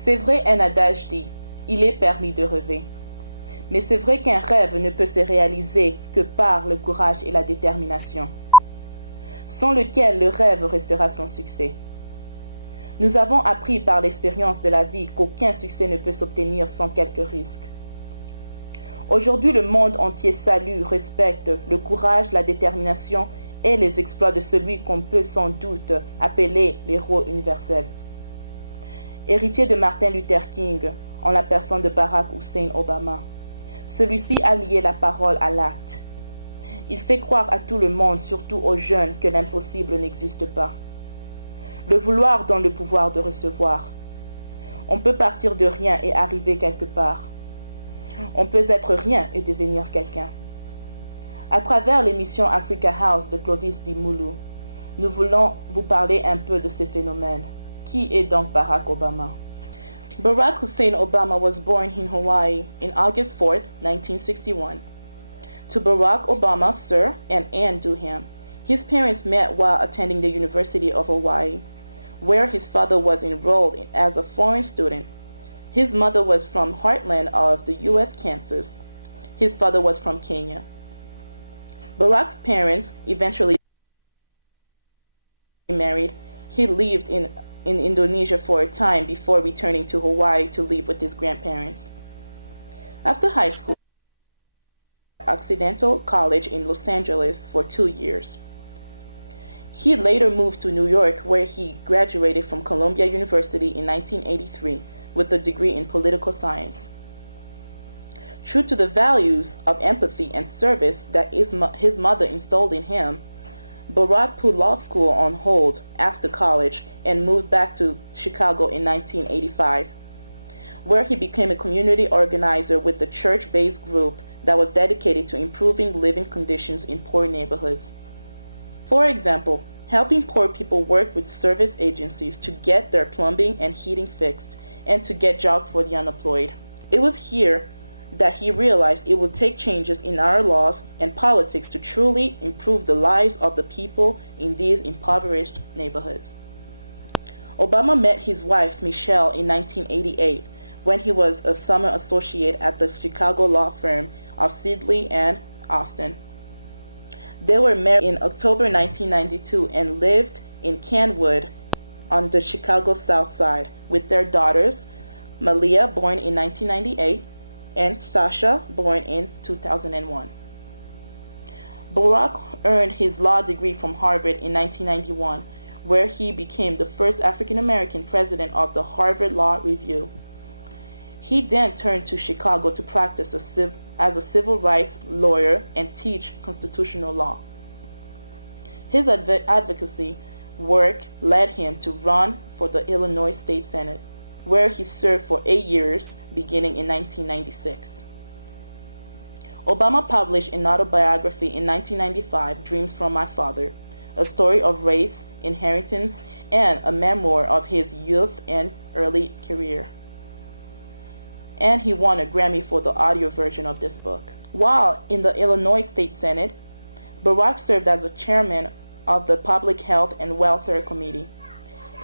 C'est vrai, un adage dit, il est permis de rêver. Mais c'est vrai qu'un rêve ne peut se réaliser que par le courage et la détermination, sans lequel le rêve restera sans succès. Nous avons appris par l'expérience de la vie qu'aucun succès ne peut s'obtenir sans quelques risques. Aujourd'hui, le monde entier salue, respecte le courage, la détermination et les exploits de celui qu'on peut sans doute appeler l'héros universel. Héritier de Martin Luther King, en la personne de Barack Hussein Obama, celui-ci a lié la parole à l'acte. Il fait croire à tout le monde, surtout aux jeunes, que l'impossible n'existe pas. Le vouloir donne le pouvoir de recevoir. On peut partir de rien et arriver quelque part. On peut être rien et devenir quelqu'un. À travers l'émission Africa House de Clovis Dimulu, nous voulons vous parler un peu de ces phénomènes. Qui est donc Barack Obama? Barack Hussein Obama was born in Hawaii on August 4th, 1961. To Barack Obama, Sir and Ann Duham, his parents met while attending the University of Hawaii, where his father was enrolled as a foreign student. His mother was from heartland of the U.S. Kansas. His father was from Kenya. Barack's parents eventually married. He lived in Indonesia for a time before returning to Hawaii to live with his grandparents. After high school, he went to Occidental College in Los Angeles for 2 years. He later moved to New York, where he graduated from Columbia University in 1983 with a degree in political science. True to the values of empathy and service that his mother installed in him, Barack put law school on hold after college and moved back to Chicago in 1985, where he became a community organizer with a church-based group that was dedicated to improving living conditions in poor neighborhoods. For example, helping poor people work with service agencies to get their plumbing and heating fixed and to get jobs for the unemployed. It was here that he realized it would take changes in our laws and politics to truly improve the lives of the people in these impoverished neighborhoods. Obama met his wife, Michelle, in 1988 when he was a summer associate at the Chicago law firm of Sidley and Austin. They were married in October 1992 and lived in Kenwood on the Chicago South Side with their daughters, Malia, born in 1998, and Sasha, born in 2001. Barack earned his law degree from Harvard in 1991, where he became the first African-American president of the Harvard Law Review. He then turned to Chicago to practice as a civil rights lawyer and teach constitutional law. His advocacy work led him to run for the Illinois State Senate, where he served for 8 years, beginning in 1996. Obama published an autobiography in 1995, Dreams from My Father, a story of race, inheritance, and a memoir of his youth and early career. And he won a Grammy for the audio version of this book. While in the Illinois State Senate, Barack served as a chairman of the Public Health and Welfare Committee.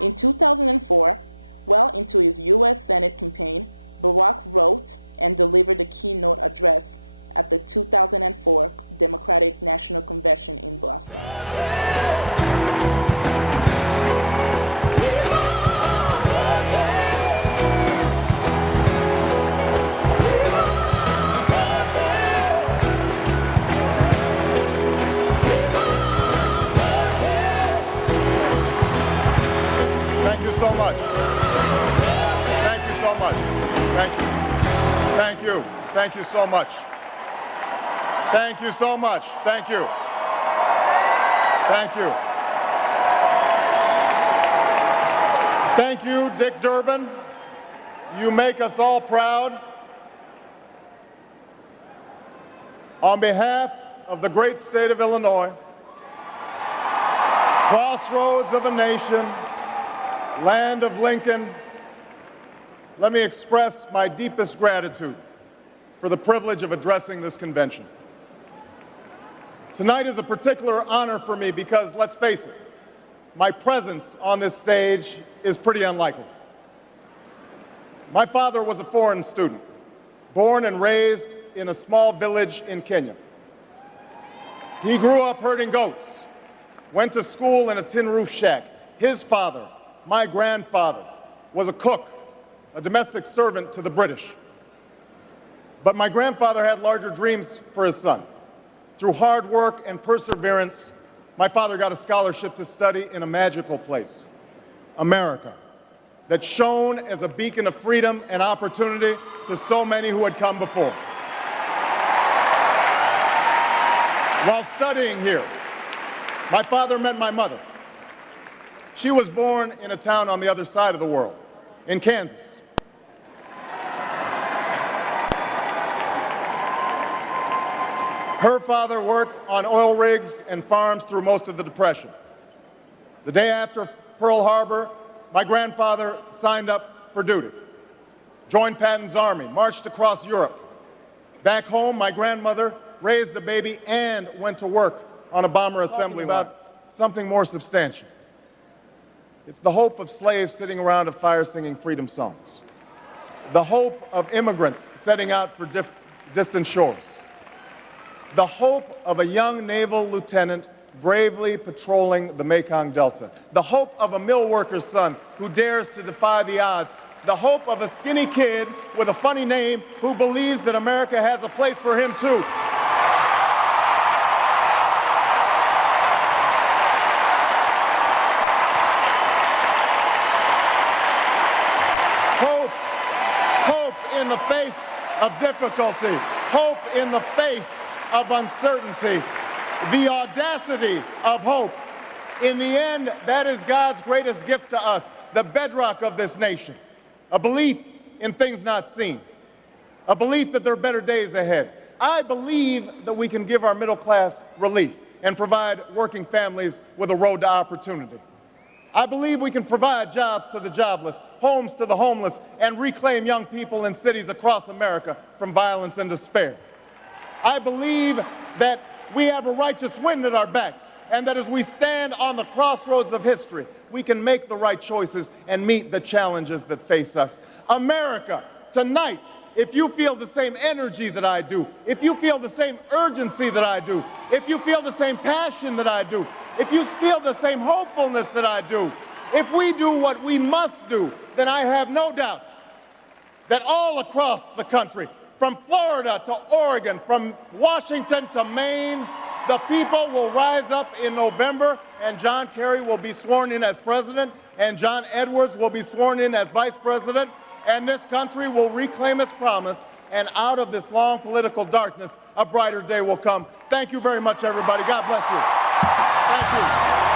In 2004, well into his U.S. Senate campaign, Barack wrote and delivered the keynote address at the 2004 Democratic National Convention in Boston. Thank you so much. Thank you so much. Thank you. Thank you. Thank you so much. Thank you so much. Thank you. Thank you. Thank you, Dick Durbin. You make us all proud. On behalf of the great state of Illinois, crossroads of a nation, land of Lincoln, let me express my deepest gratitude for the privilege of addressing this convention. Tonight is a particular honor for me because, let's face it, my presence on this stage is pretty unlikely. My father was a foreign student, born and raised in a small village in Kenya. He grew up herding goats, went to school in a tin roof shack. His father, my grandfather, was a cook, a domestic servant to the British. But my grandfather had larger dreams for his son. Through hard work and perseverance, my father got a scholarship to study in a magical place, America, that shone as a beacon of freedom and opportunity to so many who had come before. While studying here, my father met my mother. She was born in a town on the other side of the world, in Kansas. Her father worked on oil rigs and farms through most of the Depression. The day after Pearl Harbor, my grandfather signed up for duty, joined Patton's army, marched across Europe. Back home, my grandmother raised a baby and went to work on a bomber assembly line. About something more substantial. It's the hope of slaves sitting around a fire singing freedom songs. The hope of immigrants setting out for distant shores. The hope of a young naval lieutenant bravely patrolling the Mekong Delta. The hope of a mill worker's son who dares to defy the odds. The hope of a skinny kid with a funny name who believes that America has a place for him too. Hope in the face of difficulty. Hope in the face of uncertainty. The audacity of hope. In the end, that is God's greatest gift to us, the bedrock of this nation. A belief in things not seen. A belief that there are better days ahead. I believe that we can give our middle class relief and provide working families with a road to opportunity. I believe we can provide jobs to the jobless, homes to the homeless, and reclaim young people in cities across America from violence and despair. I believe that we have a righteous wind at our backs, and that as we stand on the crossroads of history, we can make the right choices and meet the challenges that face us. America, tonight, if you feel the same energy that I do, if you feel the same urgency that I do, if you feel the same passion that I do, if you feel the same hopefulness that I do, if we do what we must do, then I have no doubt that all across the country, from Florida to Oregon, from Washington to Maine, the people will rise up in November, and John Kerry will be sworn in as president, and John Edwards will be sworn in as vice president, and this country will reclaim its promise, and out of this long political darkness, a brighter day will come. Thank you very much, everybody. God bless you. Thank you.